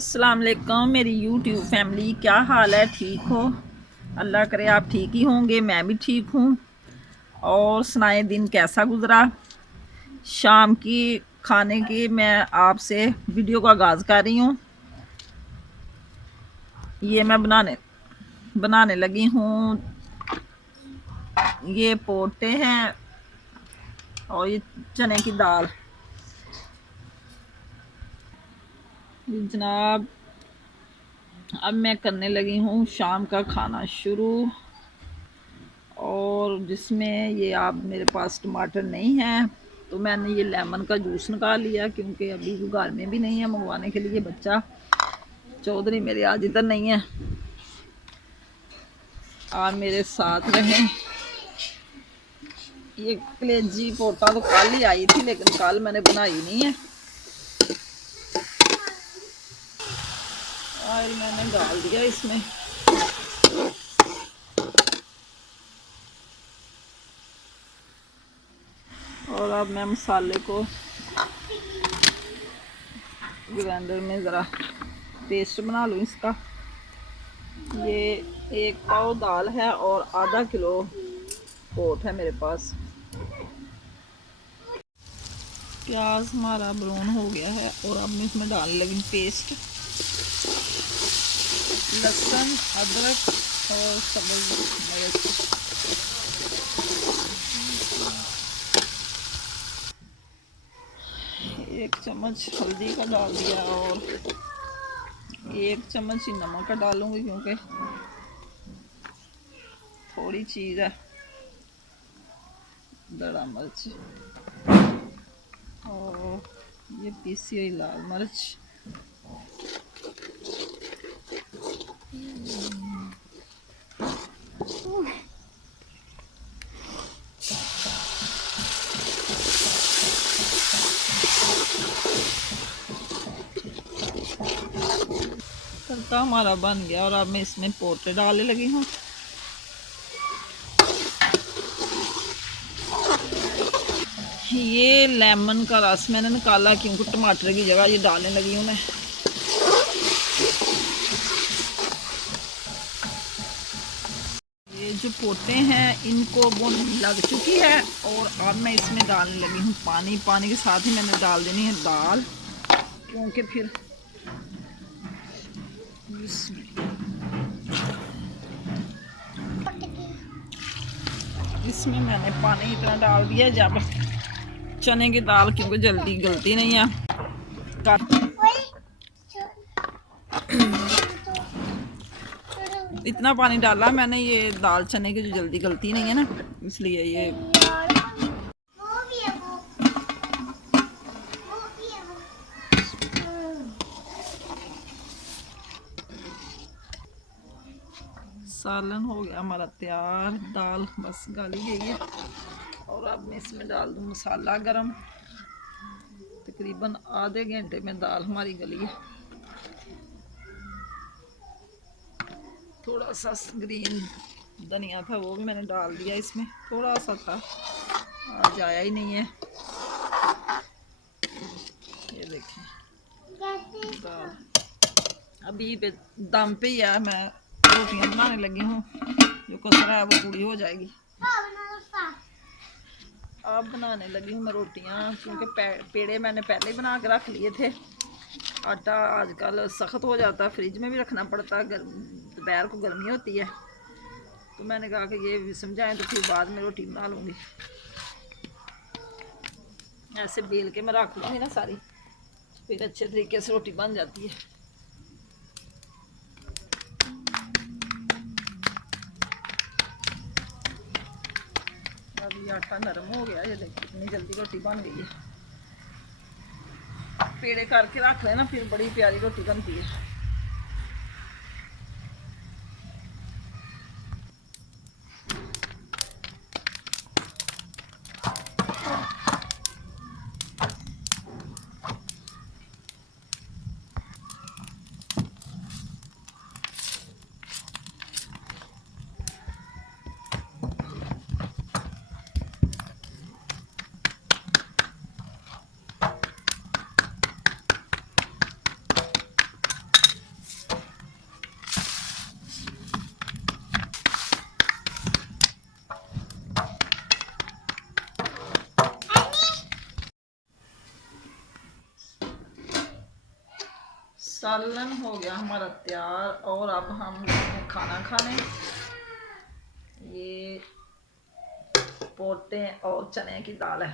अस्सलाम वालेकुम मेरी यूट्यूब फैमिली, क्या हाल है? ठीक हो? अल्लाह करे आप ठीक ही होंगे, मैं भी ठीक हूँ। और सुनाए दिन कैसा गुज़रा? शाम की खाने की मैं आपसे वीडियो का आगाज़ कर रही हूँ। ये मैं बनाने लगी हूँ। ये पोटे हैं और ये चने की दाल। जनाब, अब मैं करने लगी हूँ शाम का खाना शुरू। और जिसमें ये आप मेरे पास टमाटर नहीं है तो मैंने ये लेमन का जूस निकाल लिया, क्योंकि अभी घर में भी नहीं है मंगवाने के लिए। बच्चा चौधरी मेरे आज इधर नहीं है, आप मेरे साथ रहें। ये कलेजी पोटा तो कल ही आई थी, लेकिन कल मैंने बनाई नहीं है। ऑयल मैंने डाल दिया इसमें। और अब मैं मसाले को ग्राइंडर में ज़रा पेस्ट बना लूँ इसका। ये 1 पाव दाल है और आधा किलो पोट है मेरे पास। प्याज हमारा ब्राउन हो गया है और अब मैं इसमें डालने लगी पेस्ट। लहसुन, अदरक और सब्ज़ मिर्च। एक चम्मच हल्दी का डाल दिया और 1 चम्मच ही नमक का डालूंगी, क्योंकि थोड़ी चीज़ है। दड़ा मिर्च और ये पीसी हुई लाल मिर्च। तड़का हमारा बन गया और अब मैं इसमें पोटे डालने लगी हूँ। ये लेमन का रस मैंने निकाला, क्योंकि टमाटर की जगह ये डालने लगी हूँ मैं। ये जो पोटे हैं इनको बुन लग चुकी है और अब मैं इसमें डालने लगी हूँ पानी। पानी के साथ ही मैंने डाल देनी है दाल, क्योंकि फिर इसमें मैंने पानी इतना डाल दिया जब चने की दाल, क्योंकि जल्दी गलती नहीं है। इतना पानी डाला मैंने, ये दाल चने की जो जल्दी गलती नहीं है ना, इसलिए ये सालन हो गया हमारा तैयार। दाल बस गाली गई है और अब मैं इसमें डाल दूँ मसाला गरम। तकरीबन आधे घंटे में दाल हमारी गली है। थोड़ा सा ग्रीन धनिया था, वो भी मैंने डाल दिया इसमें, थोड़ा सा था, आज आया ही नहीं है। ये देखें दाल अभी पे दम पे ही है। मैं रोटियां बनाने लगी हूँ, जो कसरा है वो पूरी हो जाएगी। अब बनाने लगी हूँ मैं रोटियां, क्योंकि पेड़े मैंने पहले ही बना के रख लिए थे। आटा आजकल सख्त हो जाता है, फ्रिज में भी रखना पड़ता है, दोपहर को गर्मी होती है, तो मैंने कहा कि ये समझाएं तो फिर बाद में रोटी बना लूँगी। ऐसे बेल के मैं रख लूँगी ना सारी, फिर अच्छे तरीके से रोटी बन जाती है। अभी आटा नरम हो गया, ये देखिए इतनी जल्दी रोटी बन गई है। पेड़े करके रख लेना, फिर बड़ी प्यारी रोटी बनती है। सालन हो गया हमारा तैयार और अब हम लगे खाना खाने। ये पोटे और चने की दाल है।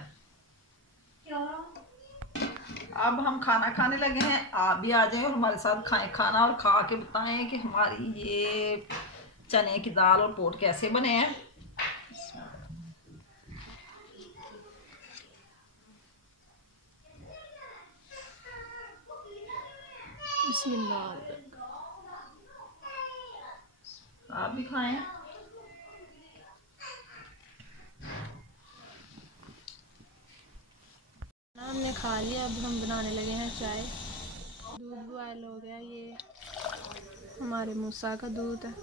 अब हम खाना खाने लगे हैं, आप भी आ जाएं और हमारे साथ खाएं खाना और खा के बताएं कि हमारी ये चने की दाल और पोट कैसे बने हैं। आप भी खाएं। हमने खा लिया, अब हम बनाने लगे हैं चाय। दूध बॉयल हो गया, ये हमारे मूसा का दूध है।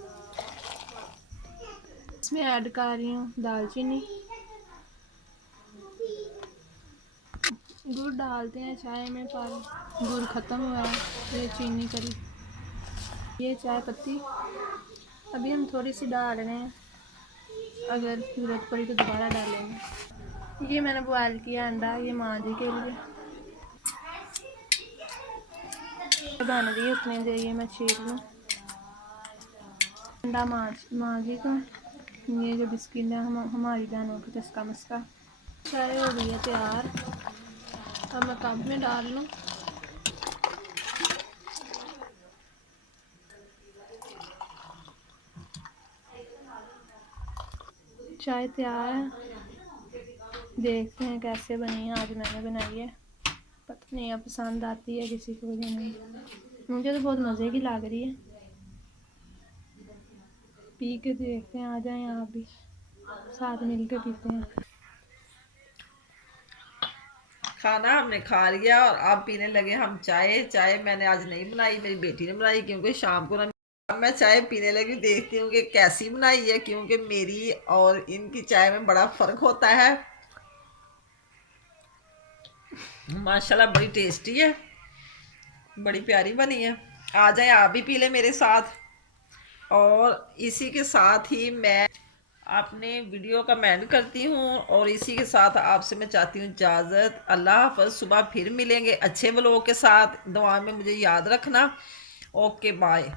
इसमें ऐड कर रही हूँ दालचीनी। गुड़ डालते हैं चाय में, पर गुड़ ख़त्म हुआ है, ये चीनी करी। ये चाय पत्ती अभी हम थोड़ी सी डाल रहे हैं, अगर ज़रूरत पड़ी तो दोबारा डालेंगे। ये मैंने बॉयल किया अंडा, ये माजी के लिए बन रही है, उतनी देर ये मैं छील लूँ। अंडा माजी का ये जो बिस्किट है हमारी बहनों की चस्का मस्का। चाय हो गई है तैयार, अब मैं कप में डाल लूँ। चाय तैयार है, देखते हैं कैसे बनी है। आज मैंने बनाई है, पता नहीं अब पसंद आती है किसी को या नहीं। मुझे तो बहुत मज़े की लग रही है, पी के देखते हैं। आ जाएं आप भी, साथ मिल के पीते हैं। खाना हमने खा लिया और अब पीने लगे हम चाय। चाय मैंने आज नहीं बनाई, मेरी बेटी ने बनाई, क्योंकि शाम को ना मैं चाय पीने लगी। देखती हूँ कि कैसी बनाई है, क्योंकि मेरी और इनकी चाय में बड़ा फ़र्क होता है। माशाल्लाह बड़ी टेस्टी है, बड़ी प्यारी बनी है। आ जाए आप भी पी लें मेरे साथ। और इसी के साथ ही मैं अपने वीडियो का एंड करती हूँ और इसी के साथ आपसे मैं चाहती हूँ इजाज़त। अल्लाह हाफ़िज़। सुबह फिर मिलेंगे अच्छे व्लॉग के साथ। दुआ में मुझे याद रखना। Okay bye.